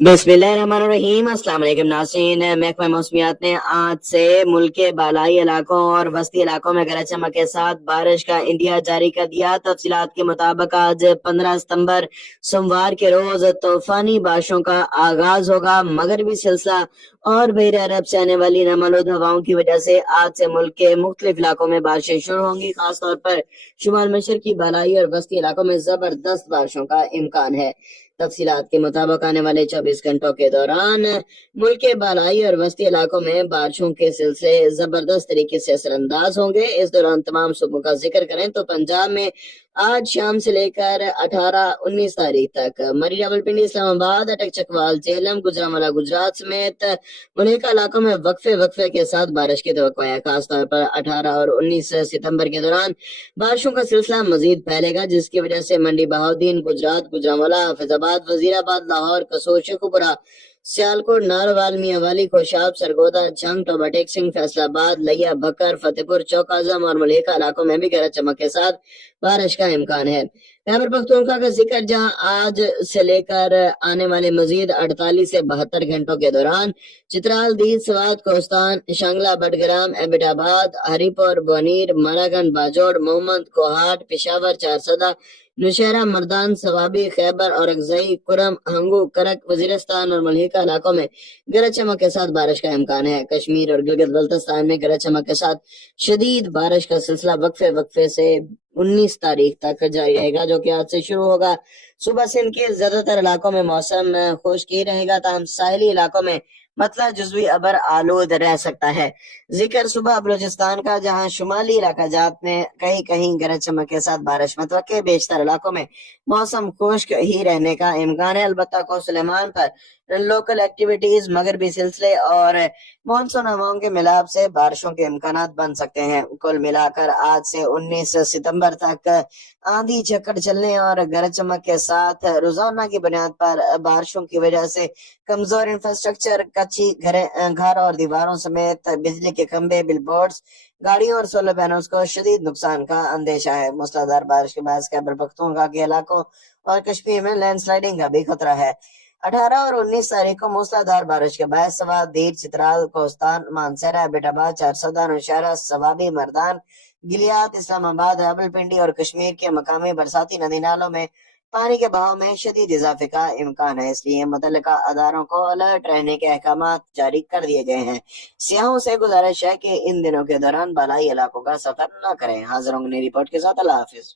बिस्मिल्लाहिर्रहमानिर्रहीम। अस्सलाम वालेकुम नाज़रीन। महकमा मौसमियात ने आज से मुल्क के बालाई इलाकों और वस्ती इलाकों में गरज चमक के साथ बारिश का इंदिया जारी कर दिया। तफसीलात के मुताबिक आज 15 सितंबर सोमवार के रोज तूफानी बारिशों का आगाज होगा। मगरबी सिलसिला और बहरे अरब से आने वाली नमालूद हवाओं की वजह से आज से मुल्क के मुख्तलिफ इलाकों में बारिशें शुरू होंगी। खासतौर पर शुमाल मशरकी बालाई और वस्ती इलाकों में जबरदस्त बारिशों का इम्कान है। तफसीलात के मुताबिक आने वाले 24 घंटों के दौरान मुल्क के बालाई और वस्ती इलाकों में बारिशों के सिलसिले जबरदस्त तरीके से असरअंदाज होंगे। इस दौरान तमाम सूबों का जिक्र करें तो पंजाब में आज शाम से लेकर 18-19 तारीख तक मरी रावलपिंडी, इस्लामाबाद, अटक चकवाल, झेलम, गुजरांवाला गुजरात समेत मलिका इलाकों में वक्फे वक्फे के साथ बारिश की तवक्को है। खासतौर पर 18 और 19 सितंबर के दौरान बारिशों का सिलसिला मजीद फैलेगा, जिसकी वजह से मंडी बहाउद्दीन, गुजरात, गुजरांवाला, हाफिजाबाद, वजीराबाद, लाहौर, कसोर, शेखुपुरा, सियालकोट, नारवाल, मियांवाली, खोशाब, सरगोदा, झंग, टोबा टेक सिंह, फैसलाबाद, लिया, बकर, फतेहपुर, चौक आजम और मलिका इलाकों में भी गरज चमक के साथ बारिश का इम्कान है। खैबर पख्तूनख्वा का जिक्र, जहां आज से लेकर आने वाले मजीद 48 से 72 घंटों के दौरान चित्राल, दीद, सवात, कोस्तान, शांगला, बडग्राम, एबटाबाद, हरीपुर, बोनीर, मारागंज, बाजोड़, मोहम्मद, कोहाट, पिशावर, चारसदा, नौशहरा, मर्दान, सवाबी, खैबर और अगजई, कुरम, हंगू, करक, वजीरिस्तान और मलहिका इलाकों में गरज चमक के साथ बारिश का इम्कान है। कश्मीर और गिलगित बल्तिस्तान में गरज चमक के साथ शदीद बारिश का सिलसिला वक्फे वक्फे से 19 तारीख तक जारी रहेगा, जो कि आज से शुरू होगा। सुबह सिंध के ज्यादातर इलाकों में मौसम खुश्क ही रहेगा, ताहम साहिली इलाकों में मतलब जुज़वी अबर आलूद रह सकता है। जिक्र सुबह बलूचिस्तान का, जहां शुमाली इलाका जात में कहीं कहीं गरज चमक के साथ बारिश मुतवक्के, बेशतर इलाकों में मौसम खुश्क ही रहने का इम्कान है। अलबत्ता को सुलेमान पर लोकल एक्टिविटीज, मगरबी सिलसिले और मानसून हवाओं के मिलाप से बारिशों के इम्कान बन सकते हैं। कुल मिलाकर आज से 19 सितंबर तक आंधी झक्कड़ चलने और गरज चमक के साथ रोजाना की बुनियाद पर बारिशों की वजह से कमजोर इंफ्रास्ट्रक्चर, कच्ची घर और दीवारों समेत बिजली के खंभे, बिलबोर्ड्स, गाड़ियों और सोलर पैनल्स को शदीद नुकसान का अंदेशा है। मूसलाधार बारिश के बाद खैबर पख्तूनख्वा के इलाकों और कश्मीर में लैंडस्लाइडिंग का भी खतरा है। 18 और 19 तारीख को मूसलाधार बारिश के बाद सवात, दीर, चित्राल, कोस्तान, मानसरा, एबटाबाद, चारसदा, नौशहरा, सवाबी, मर्दान, गिलियात, इस्लामाबाद, रावलपिंडी और कश्मीर के मकामी बरसाती नदी नालों में पानी के बहाव में शदीद इजाफे का इम्कान है। इसलिए मुतल्लिका अदारों को अलर्ट रहने के अहकाम जारी कर दिए गए हैं। सियाहों से गुजारिश है कि इन दिनों के दौरान बालाई इलाकों का सफर न करें। हाजिर होंगे नई रिपोर्ट के साथ। अल्लाह हाफिज।